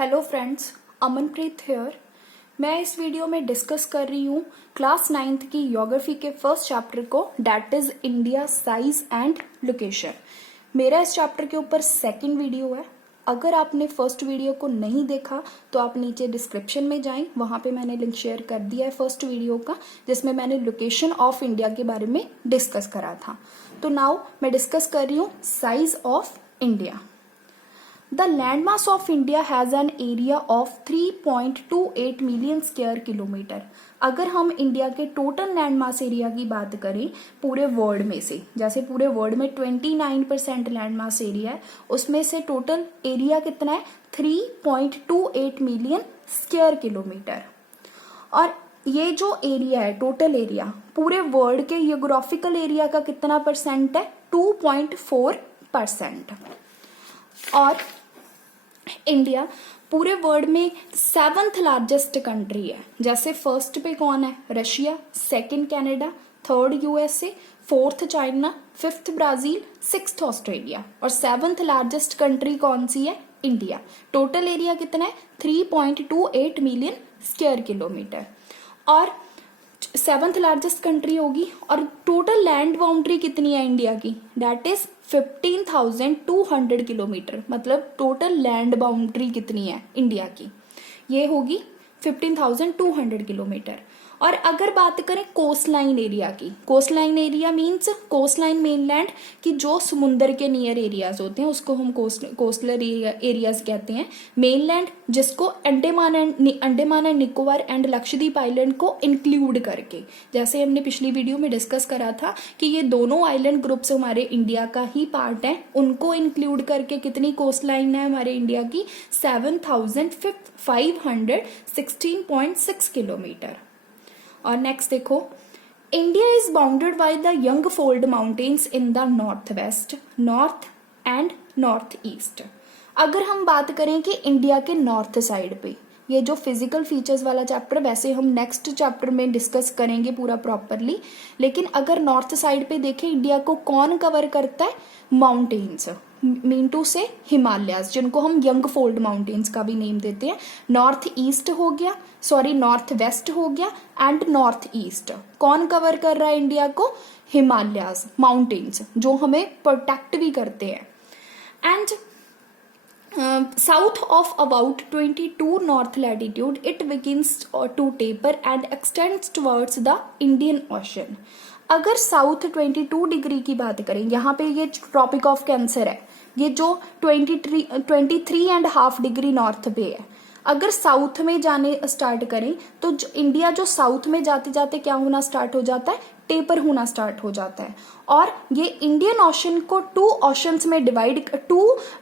Hello friends, Amanpreet hair. मैं इस video में डिस्कस कर रही हूँ क्लास 9th की ज्योग्राफी के फर्स्ट चैप्टर को, that is India size and location. मेरा इस चैप्टर के ऊपर सेकंड वीडियो है। अगर आपने फर्स्ट वीडियो को नहीं देखा तो आप नीचे डिस्क्रिप्शन में जाएं, वहाँ पे मैंने लिंक शेयर कर दिया है फर्स्ट वीडियो का, जिसमें मैंने लोकेशन ऑफ इंडिया के बारे में डिस्कस करा था। तो नाउ मैं डिस्कस कर रही हूँ size of India. The landmass of India has an area of 3.28 million square kilometre. अगर हम इंडिया के टोटल लैंडमास एरिया की बात करें पूरे वर्ल्ड में से, जैसे पूरे वर्ल्ड में 29% लैंडमास एरिया है, उसमें से टोटल एरिया कितना है 3.28 मिलियन स्क्वायर किलोमीटर। और ये जो एरिया है, टोटल एरिया पूरे वर्ल्ड के जियोग्राफिकल एरिया का कितना परसेंट है? 2.4%। और इंडिया पूरे वर्ल्ड में 7th लार्जेस्ट कंट्री है। जैसे फर्स्ट पे कौन है? Russia, second Canada, third USA, fourth China, fifth Brazil, sixth Australia और 7th लार्जेस्ट कंट्री कौन सी है? इंडिया। टोटल एरिया कितना है? 3.28 मिलियन स्क्वायर किलोमीटर। और 7th लार्जेस्ट कंट्री होगी। और टोटल लैंड बाउंड्री कितनी है इंडिया की? That is 15,200 kilometre. मतलब टोटल लैंड बाउंड्री कितनी है इंडिया की? ये होगी 15,200 किलोमीटर। और अगर बात करें कोस्ट लाइन एरिया की, coast line area means coast line mainland की जो समुंदर के नियर एरियाज होते हैं उसको हम कोस्टल एरियाज कहते हैं। मेनलैंड जिसको Andaman and Nicobar and Lakshadweep island को इंक्लूड करके, जैसे हमने पिछली वीडियो में डिस्कस करा था कि ये दोनों आइलैंड ग्रुप्स हमारे इंडिया का ही पार्ट है, उनको इंक्लूड करके कितनी कोस्ट लाइन है हमारे इंडिया की? 7,516.6 किलोमीटर। और नेक्स्ट देखो, India is bounded by the young fold mountains in the north west, north and north east. अगर हम बात करें कि इंडिया के नॉर्थ साइड पे, ये जो फिजिकल फीचर्स वाला चैप्टर वैसे हम नेक्स्ट चैप्टर में डिस्कस करेंगे पूरा प्रॉपरली, लेकिन अगर नॉर्थ साइड पे देखें इंडिया को कौन कवर करता है? माउंटेन्स, मीन टू से हिमालयाज, जिनको हम यंग फोल्ड माउंटेन्स का भी नेम देते हैं। नॉर्थ ईस्ट हो गया, सॉरी नॉर्थ वेस्ट हो गया एंड नॉर्थ ईस्ट। कौन कवर कर रहा है इंडिया को? हिमालयाज, माउंटेन्स, जो हमें प्रोटेक्ट भी करते हैं। And south of about 22 north latitude it begins to taper and extends towards the Indian Ocean। अगर साउथ 22 डिग्री की बात करें, यहाँ पे ये ट्रॉपिक ऑफ कैंसर है, ये जो 23.5 डिग्री नॉर्थ पे है। अगर साउथ में जाने स्टार्ट करें तो इंडिया जो साउथ में जाते जाते क्या होना स्टार्ट हो जाता है? टेपर होना स्टार्ट हो जाता है। और ये इंडियन ओशन को 2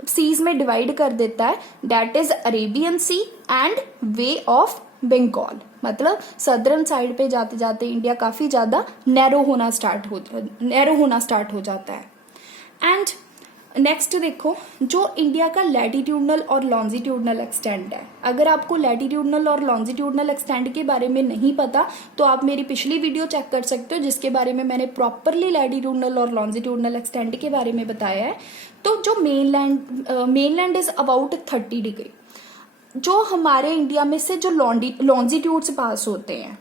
सीज में डिवाइड कर देता है, that is Arabian Sea and Bay of Bengal. मतलब सदर्न साइड पे जाते जाते इंडिया काफी ज्यादा नैरो होना स्टार्ट हो जाता है। एंड नेक्स्ट देखो, जो इंडिया का लैटिट्यूडनल और लॉन्जिट्यूडनल एक्सटेंड है। अगर आपको लैटिट्यूडनल और लॉन्जिट्यूडनल एक्सटेंड के बारे में नहीं पता तो आप मेरी पिछली वीडियो चेक कर सकते हो, जिसके बारे में मैंने प्रॉपरली लैटिट्यूडनल और लॉन्जिट्यूडनल एक्सटेंड के बारे में बताया है। तो जो मेनलैंड इज अबाउट 30 डिग्री। जो हमारे इंडिया में से जो लॉन्जिट्यूड्स पास होते हैं,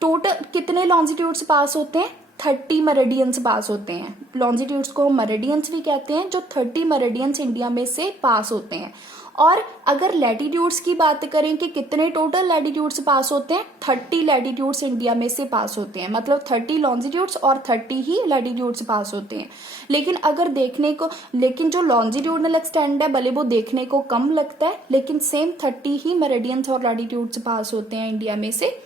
टोटल कितने लॉन्जिट्यूड्स पास होते हैं? 30 मेरिडियंस पास होते हैं। लॉन्जिट्यूड्स को मेरिडियंस भी कहते हैं, जो 30 मेरिडियंस इंडिया में से पास होते हैं। और अगर लैटिट्यूड्स की बात करें कि कितने टोटल लैटिट्यूड्स पास होते हैं, 30 लैटिट्यूड्स इंडिया में से पास होते हैं। मतलब 30 लॉन्जिट्यूड्स और 30 ही लैटिट्यूड्स पास होते हैं। लेकिन अगर लेकिन जो लॉन्जिट्यूडनल एक्सटेंड है भले वो देखने को कम लगता है, लेकिन सेम 30 ही मेरिडियंस और लैटिट्यूड्स पास होते हैं इंडिया में से।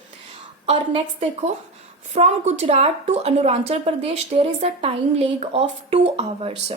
और नेक्स्ट देखो, from Gujarat to Arunachal Pradesh there is a time lag of 2 hours.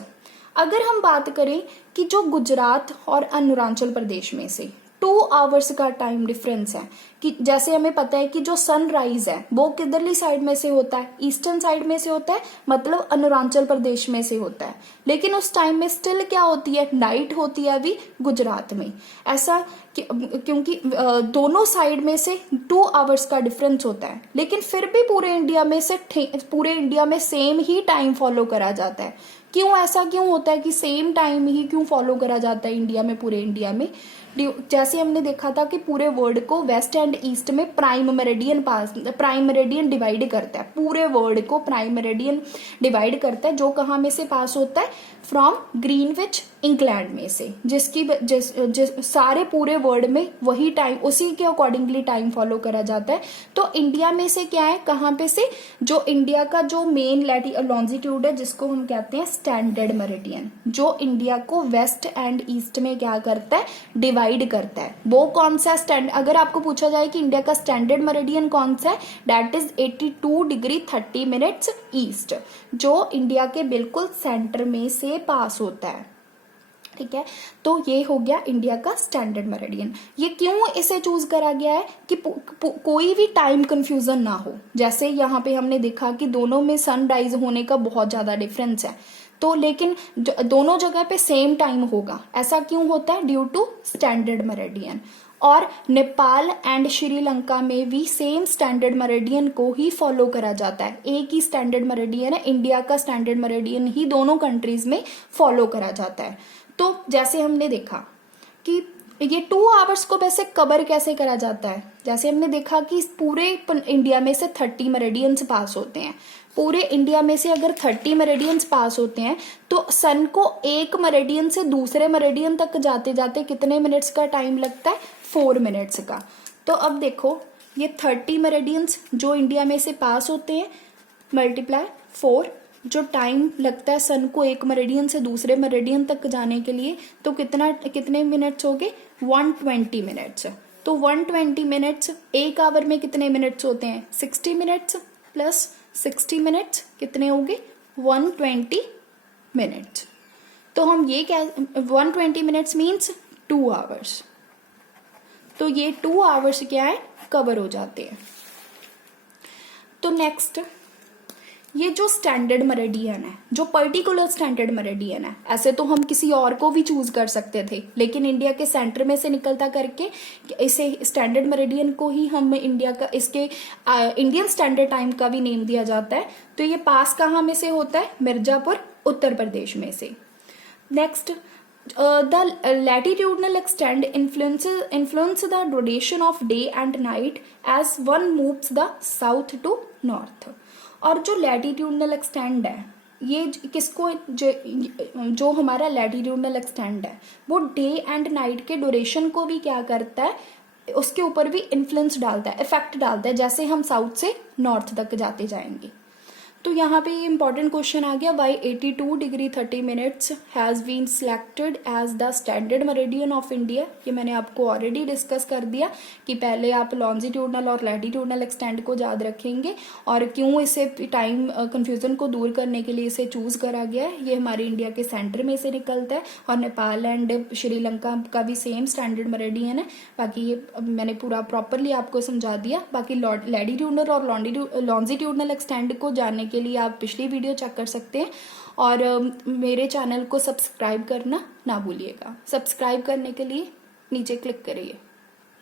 अगर हम बात करें कि जो गुजरात और अरुणाचल प्रदेश में से 2 आवर्स का टाइम डिफरेंस है, कि जैसे हमें पता है कि जो सनराइज है वो किधरली साइड में से होता है? ईस्टर्न साइड में से होता है, मतलब अरुणाचल प्रदेश में से होता है। लेकिन उस टाइम में स्टिल क्या होती है? नाइट होती है अभी गुजरात में। ऐसा क्योंकि दोनों साइड में से 2 आवर्स का डिफरेंस होता है, लेकिन फिर भी पूरे इंडिया में सेम ही टाइम फॉलो करा जाता है। क्यों ऐसा क्यों होता है कि सेम टाइम ही क्यों फॉलो करा जाता है इंडिया में, पूरे इंडिया में? जैसे हमने देखा था कि पूरे वर्ल्ड को वेस्ट एंड ईस्ट में प्राइम मेरिडियन डिवाइड करता है, पूरे वर्ल्ड को प्राइम मेरिडियन डिवाइड करता है, जो कहाँ में से पास होता है? फ्रॉम ग्रीनविच इंग्लैंड में से, जिस सारे पूरे वर्ल्ड में वही टाइम, उसी के अकॉर्डिंगली टाइम फॉलो करा जाता है। तो इंडिया में से क्या है, कहाँ पे से? जो इंडिया का जो मेन लॉन्जिट्यूड है, जिसको हम कहते हैं स्टैंडर्ड मेरिडियन, जो इंडिया को वेस्ट एंड ईस्ट में क्या करता है? डिवाइड करता है। वो कौन सा स्टैंड, अगर आपको पूछा जाए कि इंडिया का स्टैंडर्ड मेरिडियन कौन सा है, that is 82 degree 30 minutes east, जो इंडिया के बिल्कुल सेंटर में से पास होता है। ठीक है, तो ये हो गया इंडिया का स्टैंडर्ड मेरिडियन। ये क्यों इसे चूज करा गया है कि कोई भी टाइम कंफ्यूजन ना हो। जैसे यहाँ पे हमने देखा कि दोनों में सनराइज होने का बहुत ज्यादा डिफरेंस है, तो लेकिन दोनों जगह पे सेम टाइम होगा, ऐसा क्यों होता है? Due to standard meridian. और नेपाल एंड श्रीलंका में भी सेम स्टैंडर्ड मेरिडियन को ही फॉलो करा जाता है, एक ही स्टैंडर्ड मेरिडियन है, इंडिया का स्टैंडर्ड मेरिडियन ही दोनों कंट्रीज में फॉलो करा जाता है। तो जैसे हमने देखा कि ये 2 आवर्स को वैसे कवर कैसे करा जाता है, जैसे हमने देखा कि पूरे इंडिया में से 30 मेरिडियंस पास होते हैं, पूरे इंडिया में से अगर 30 मेरिडियंस पास होते हैं तो सन को एक मेरिडियन से दूसरे मेरिडियन तक जाते जाते कितने मिनट्स का टाइम लगता है? 4 मिनट्स का। तो अब देखो, ये 30 मेरिडियंस जो इंडिया में से पास होते हैं मल्टीप्लाई 4, जो टाइम लगता है सन को एक मेरिडियन से दूसरे मेरिडियन तक जाने के लिए, तो कितने मिनट्स हो गए? 120 मिनट्स। तो 120 मिनट्स, एक आवर में कितने मिनट्स होते हैं? 60 मिनट्स प्लस 60 मिनट्स कितने हो गए? 120 मिनट्स। तो हम ये क्या, 120 मिनट्स मीन्स 2 आवर्स। तो ये 2 आवर्स क्या है? कवर हो जाते हैं। तो नेक्स्ट, ये जो स्टैंडर्ड मेरिडियन है, जो पर्टिकुलर स्टैंडर्ड मेरिडियन है, ऐसे तो हम किसी और को भी चूज कर सकते थे, लेकिन इंडिया के सेंटर में से निकलता करके इसे स्टैंडर्ड मेरिडियन को ही हम इंडिया का, इसके इंडियन स्टैंडर्ड टाइम का भी नेम दिया जाता है। तो ये पास कहाँ में से होता है? मिर्जापुर, उत्तर प्रदेश में से। Next, the latitudinal extent influence the duration of day and night as one moves the south to north। और जो लैटिट्यूडनल एक्सटेंड है, ये किसको, जो हमारा लैटिट्यूडनल एक्सटेंड है वो डे एंड नाइट के ड्यूरेशन को भी क्या करता है? उसके ऊपर भी इन्फ्लुएंस डालता है, इफेक्ट डालता है, जैसे हम साउथ से नॉर्थ तक जाते जाएंगे। तो यहाँ पे ये इंपॉर्टेंट क्वेश्चन आ गया, why 82 degree 30 minutes has been selected as the standard meridian of India. ये मैंने आपको ऑलरेडी डिस्कस कर दिया कि पहले आप लॉन्जिट्यूडनल और लैटिट्यूडनल एक्सटेंड को याद रखेंगे, और क्यों इसे टाइम कंफ्यूजन को दूर करने के लिए इसे चूज करा गया है। ये हमारे इंडिया के सेंटर में से निकलता है, और नेपाल एंड श्रीलंका का भी सेम स्टैंडर्ड मेरिडियन है। बाकी ये मैंने पूरा प्रॉपरली आपको समझा दिया। बाकी लैटिट्यूडनल और लॉन्जिट्यूडनल एक्सटेंड को जानने के लिए आप पिछली वीडियो चेक कर सकते हैं, और मेरे चैनल को सब्सक्राइब करना ना भूलिएगा। सब्सक्राइब करने के लिए नीचे क्लिक करिए।